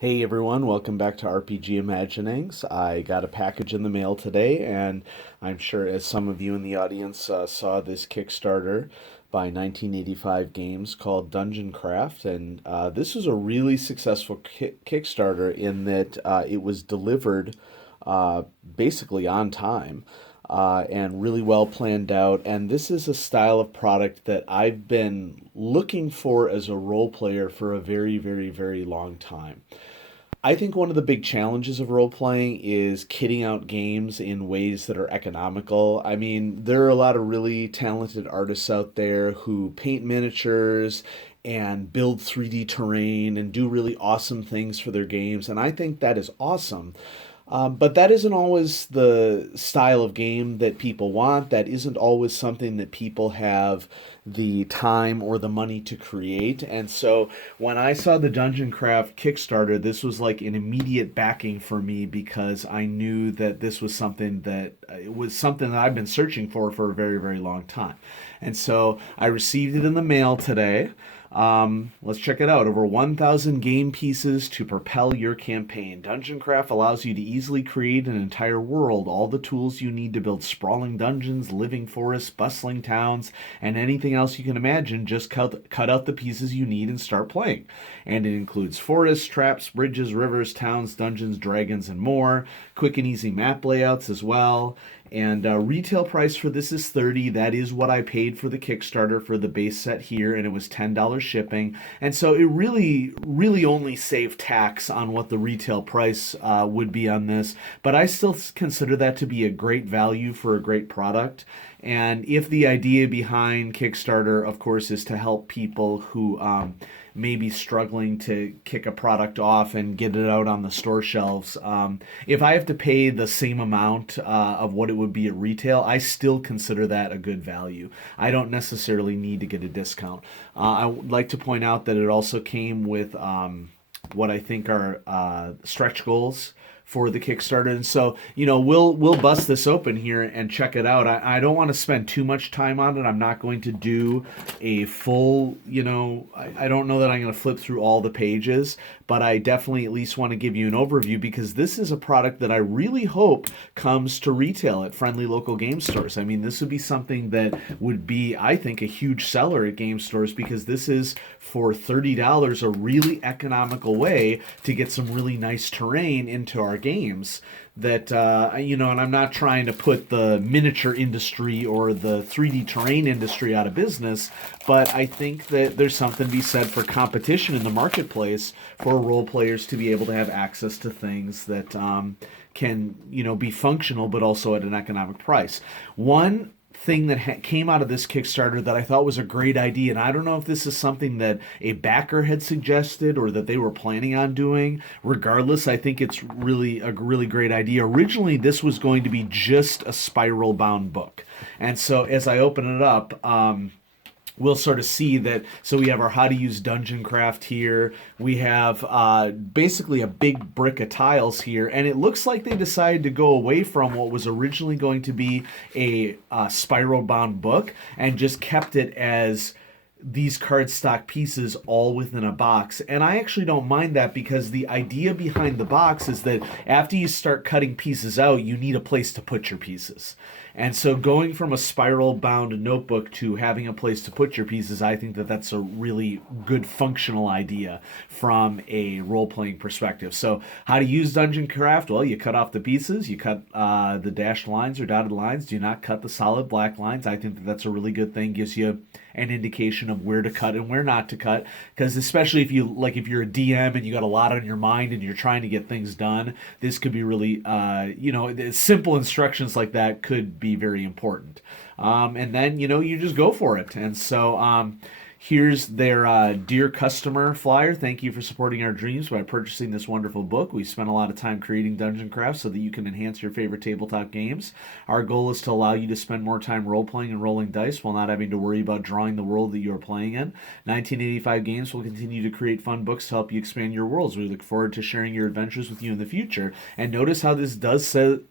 Hey everyone, welcome back to RPG Imaginings. I got a package in the mail today, and I'm sure as some of you in the audience saw this Kickstarter by 1985 Games called Dungeon Craft. And this was a really successful Kickstarter in that it was delivered basically on time and really well planned out. And this is a style of product that I've been looking for as a role player for a very, very, very long time. I think one of the big challenges of role playing is kitting out games in ways that are economical. I mean, there are a lot of really talented artists out there who paint miniatures and build 3D terrain and do really awesome things for their games, and I think that is awesome. But that isn't always the style of game that people want. That isn't always something that people have the time or the money to create. And so when I saw the Dungeon Craft Kickstarter, this was like an immediate backing for me because I knew that this was something that it was something that I've been searching for a very, very long time. And so I received it in the mail today. Let's check it out. Over 1,000 game pieces to propel your campaign. Dungeon Craft allows you to easily create an entire world. All the tools you need to build sprawling dungeons, living forests, bustling towns, and anything else you can imagine. Just cut out the pieces you need and start playing. And it includes forests, traps, bridges, rivers, towns, dungeons, dragons, and more. Quick and easy map layouts as well. And retail price for this is 30. That is what I paid for the Kickstarter for the base set here, and it was $10 shipping. And so it really only saved tax on what the retail price would be on this. But I still consider that to be a great value for a great product. And if the idea behind Kickstarter, of course, is to help people who may be struggling to kick a product off and get it out on the store shelves, if I have to pay the same amount of what it would be at retail, I still consider that a good value. I don't necessarily need to get a discount. I would like to point out that it also came with what I think are stretch goals for the Kickstarter. And so, we'll bust this open here and check it out. I don't want to spend too much time on it. I'm not going to do a full, I don't know that I'm going to flip through all the pages, but I definitely at least want to give you an overview because this is a product that I really hope comes to retail at friendly local game stores. I mean, this would be something that would be, I think, a huge seller at game stores because this is for $30 a really economical way to get some really nice terrain into our games that and I'm not trying to put the miniature industry or the 3D terrain industry out of business, but I think that there's something to be said for competition in the marketplace for role players to be able to have access to things that can be functional but also at an economic price. One thing that came out of this Kickstarter that I thought was a great idea, and I don't know if this is something that a backer had suggested or that they were planning on doing. Regardless, I think it's really a really great idea. Originally, this was going to be just a spiral bound book, and so as I open it up, we'll sort of see that. So we have our how to use dungeon craft here. We have basically a big brick of tiles here, and it looks like they decided to go away from what was originally going to be a spiral bound book and just kept it as these cardstock pieces all within a box. And I actually don't mind that because the idea behind the box is that after you start cutting pieces out, you need a place to put your pieces. And so going from a spiral bound notebook to having a place to put your pieces, I think that that's a really good functional idea from a role playing perspective. So how to use Dungeon Craft? Well, you cut off the pieces, you cut the dashed lines or dotted lines, do not cut the solid black lines. I think that that's a really good thing, gives you an indication of where to cut and where not to cut, because especially if you're a DM and you got a lot on your mind and you're trying to get things done, this could be really simple instructions like that could be very important. And then you just go for it. And so here's their dear customer flyer. Thank you for supporting our dreams by purchasing this wonderful book. We spent a lot of time creating Dungeon Craft so that you can enhance your favorite tabletop games. Our goal is to allow you to spend more time role-playing and rolling dice while not having to worry about drawing the world that you are playing in. 1985 Games will continue to create fun books to help you expand your worlds. We look forward to sharing your adventures with you in the future. And notice how this does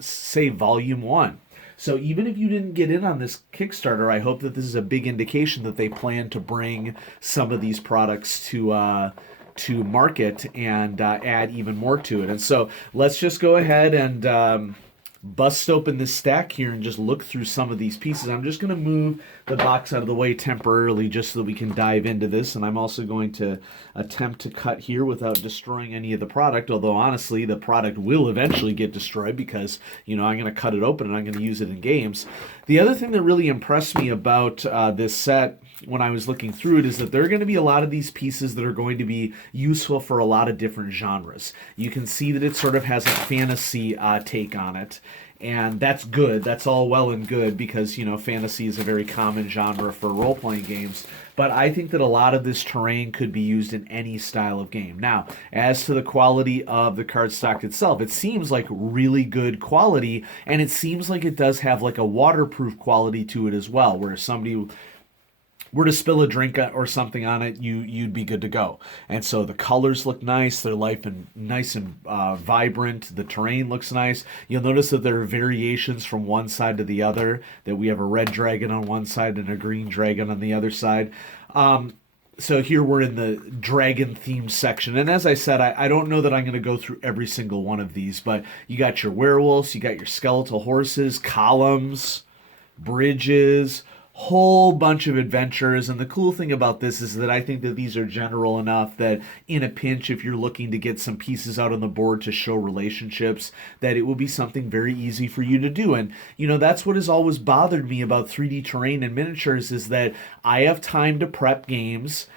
say Volume 1. So even if you didn't get in on this Kickstarter, I hope that this is a big indication that they plan to bring some of these products to to market and add even more to it. And so let's just go ahead and bust open this stack here and just look through some of these pieces. I'm just going to move the box out of the way temporarily just so that we can dive into this. And I'm also going to attempt to cut here without destroying any of the product, although honestly the product will eventually get destroyed because, I'm going to cut it open and I'm going to use it in games. The other thing that really impressed me about this set when I was looking through it is that there are going to be a lot of these pieces that are going to be useful for a lot of different genres. You can see that it sort of has a fantasy take on it. And that's good. That's all well and good because, fantasy is a very common genre for role-playing games. But I think that a lot of this terrain could be used in any style of game. Now, as to the quality of the cardstock itself, it seems like really good quality, and it seems like it does have like a waterproof quality to it as well, where somebody were to spill a drink or something on it, you'd be good to go. And so the colors look nice. They're nice and vibrant. The terrain looks nice. You'll notice that there are variations from one side to the other, that we have a red dragon on one side and a green dragon on the other side. So here we're in the dragon-themed section. And as I said, I don't know that I'm going to go through every single one of these, but you got your werewolves, you got your skeletal horses, columns, bridges, whole bunch of adventures. And the cool thing about this is that I think that these are general enough that in a pinch, if you're looking to get some pieces out on the board to show relationships, that it will be something very easy for you to do. And that's what has always bothered me about 3D terrain and miniatures, is that I have time to prep games.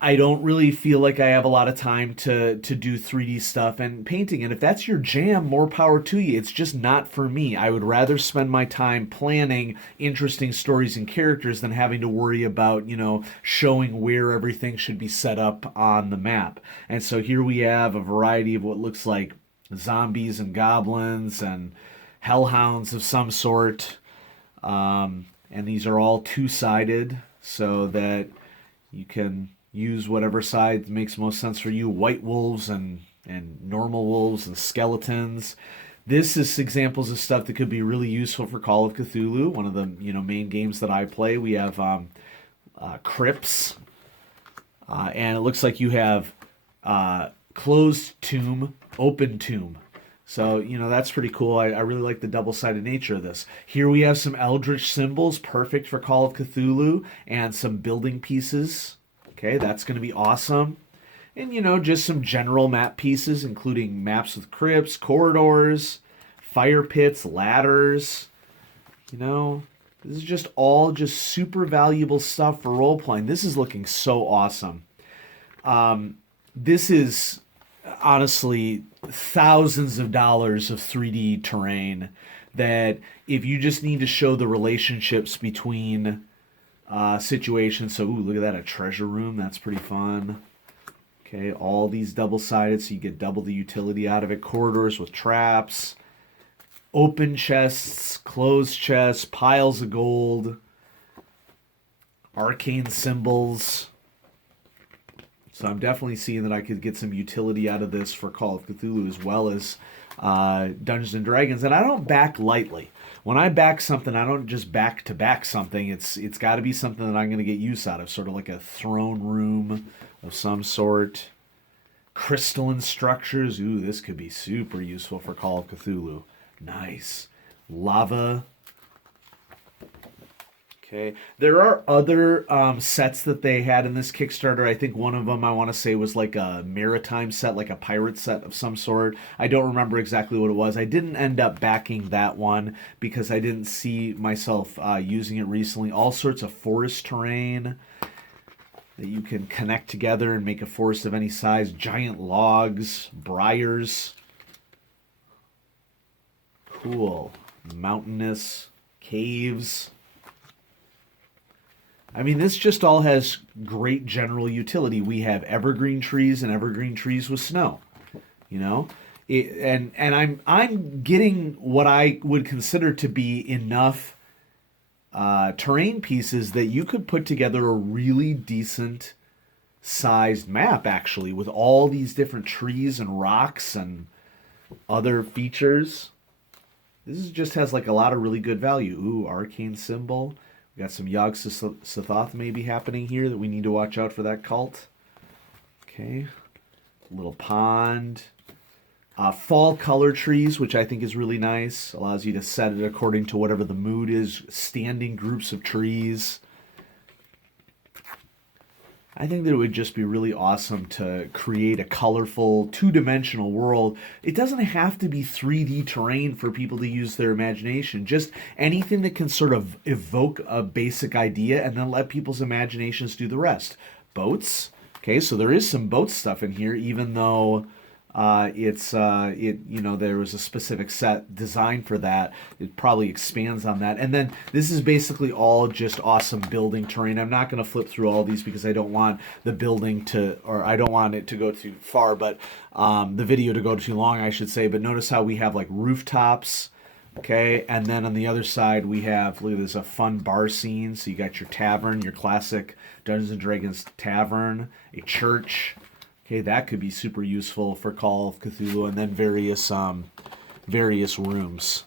I don't really feel like I have a lot of time to do 3D stuff and painting. And if that's your jam, more power to you. It's just not for me. I would rather spend my time planning interesting stories and characters than having to worry about, showing where everything should be set up on the map. And so here we have a variety of what looks like zombies and goblins and hellhounds of some sort. And these are all two-sided so that you can use whatever side makes most sense for you. White wolves and normal wolves and skeletons. This is examples of stuff that could be really useful for Call of Cthulhu, one of the main games that I play. We have crypts, and it looks like you have closed tomb, open tomb. So, that's pretty cool. I really like the double-sided nature of this. Here we have some eldritch symbols, perfect for Call of Cthulhu, and some building pieces. Okay, that's going to be awesome. And, just some general map pieces, including maps with crypts, corridors, fire pits, ladders. This is just all super valuable stuff for role-playing. This is looking so awesome. This is, honestly, thousands of dollars of 3D terrain that if you just need to show the relationships between situations. So, look at that, a treasure room. That's pretty fun. Okay, all these double-sided, so you get double the utility out of it. Corridors with traps, open chests, closed chests, piles of gold, arcane symbols. So I'm definitely seeing that I could get some utility out of this for Call of Cthulhu as well as Dungeons and Dragons. And I don't back lightly. When I back something, I don't just back to back something. It's got to be something that I'm going to get use out of, sort of like a throne room of some sort. Crystalline structures. Ooh, this could be super useful for Call of Cthulhu. Nice. Lava. Okay. There are other sets that they had in this Kickstarter. I think one of them, I want to say, was like a maritime set, like a pirate set of some sort. I don't remember exactly what it was. I didn't end up backing that one because I didn't see myself using it recently. All sorts of forest terrain that you can connect together and make a forest of any size. Giant logs, briars. Cool. Mountainous caves. I mean, this just all has great general utility. We have evergreen trees and evergreen trees with snow, and I'm getting what I would consider to be enough terrain pieces that you could put together a really decent sized map, actually, with all these different trees and rocks and other features. This just has like a lot of really good value. Ooh, arcane symbol. We got some Yog-Sothoth maybe happening here that we need to watch out for that cult. Okay, little pond. Fall color trees, which I think is really nice. Allows you to set it according to whatever the mood is. Standing groups of trees. I think that it would just be really awesome to create a colorful, two-dimensional world. It doesn't have to be 3D terrain for people to use their imagination. Just anything that can sort of evoke a basic idea and then let people's imaginations do the rest. Boats. Okay, so there is some boat stuff in here, even though there was a specific set designed for that. It probably expands on that. And then this is basically all just awesome building terrain. I'm not going to flip through all these because I don't want the building to, or I don't want it to go too far, but the video to go too long, I should say. But notice how we have like rooftops. Okay, and then on the other side we have, look at this, a fun bar scene. So you got your tavern, your classic Dungeons and Dragons tavern, a church. Okay, that could be super useful for Call of Cthulhu, and then various rooms.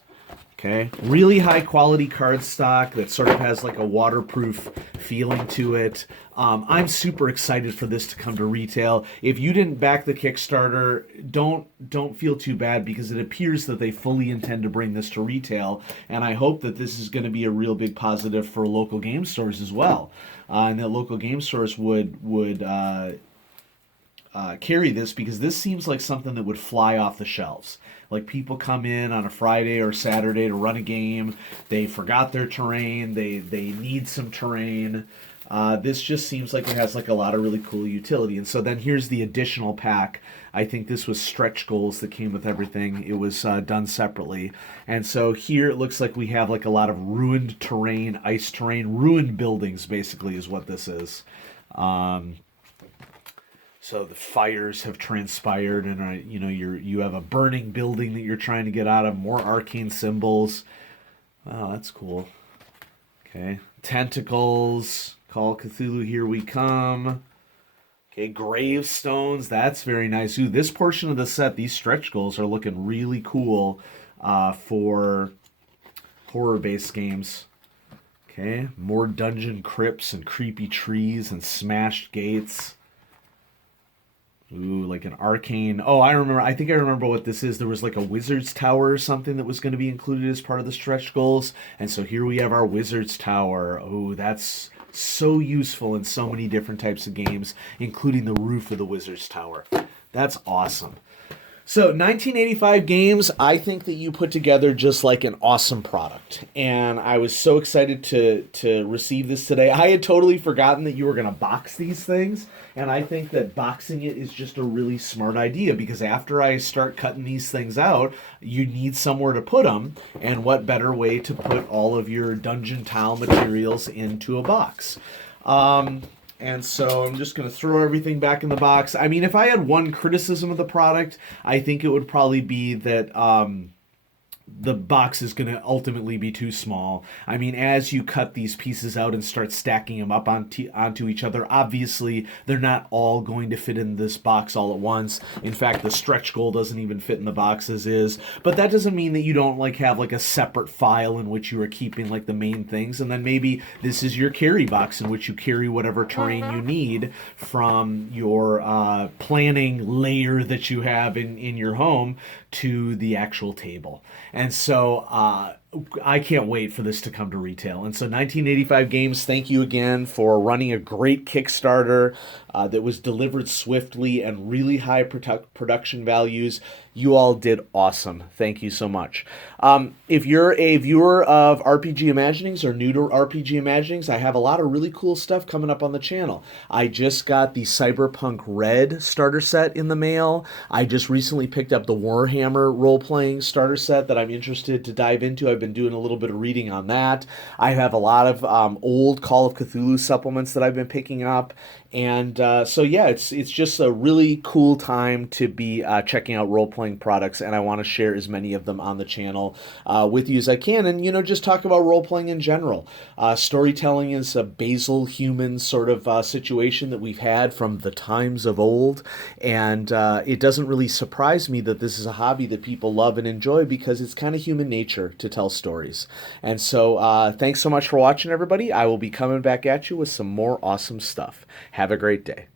Okay, really high quality cardstock that sort of has like a waterproof feeling to it. I'm super excited for this to come to retail. If you didn't back the Kickstarter, don't feel too bad, because it appears that they fully intend to bring this to retail, and I hope that this is going to be a real big positive for local game stores as well, and that local game stores would carry this, because this seems like something that would fly off the shelves. Like, people come in on a Friday or Saturday to run a game, they forgot their terrain, they need some terrain. This just seems like it has like a lot of really cool utility. And so then here's the additional pack. I think this was stretch goals that came with everything. It was done separately. And so here it looks like we have like a lot of ruined terrain, ice terrain, ruined buildings basically is what this is. So the fires have transpired, and you have a burning building that you're trying to get out of. More arcane symbols. Wow, that's cool. Okay, tentacles. Call Cthulhu, here we come. Okay, gravestones. That's very nice. Ooh, this portion of the set, these stretch goals are looking really cool for horror-based games. Okay, more dungeon crypts and creepy trees and smashed gates. Ooh, like an arcane. Oh, I think I remember what this is. There was like a wizard's tower or something that was going to be included as part of the stretch goals. And so here we have our wizard's tower. Oh, that's so useful in so many different types of games, including the roof of the wizard's tower. That's awesome. So 1985 Games, I think that you put together just like an awesome product. And I was so excited to receive this today. I had totally forgotten that you were going to box these things. And I think that boxing it is just a really smart idea, because after I start cutting these things out, you need somewhere to put them. And what better way to put all of your dungeon tile materials into a box? And so I'm just going to throw everything back in the box. I mean, if I had one criticism of the product, I think it would probably be that the box is going to ultimately be too small. I mean, as you cut these pieces out and start stacking them up onto each other, obviously they're not all going to fit in this box all at once. In fact, the stretch goal doesn't even fit in the box as is. But that doesn't mean that you don't like have like a separate file in which you are keeping like the main things, and then maybe this is your carry box in which you carry whatever terrain you need from your planning layer that you have in your home to the actual table. And so I can't wait for this to come to retail. And so 1985 Games, thank you again for running a great Kickstarter that was delivered swiftly and really high production values. You all did awesome. Thank you so much. If you're a viewer of RPG Imaginings or new to RPG Imaginings, I have a lot of really cool stuff coming up on the channel. I just got the Cyberpunk Red starter set in the mail. I just recently picked up the Warhammer role-playing starter set that I'm interested to dive into. I've been doing a little bit of reading on that. I have a lot of old Call of Cthulhu supplements that I've been picking up. And so yeah, it's just a really cool time to be checking out role-playing products, and I want to share as many of them on the channel with you as I can, and just talk about role-playing in general. Storytelling is a basal human sort of situation that we've had from the times of old, and it doesn't really surprise me that this is a hobby that people love and enjoy, because it's kind of human nature to tell stories. And so thanks so much for watching, everybody. I will be coming back at you with some more awesome stuff. Have a great day.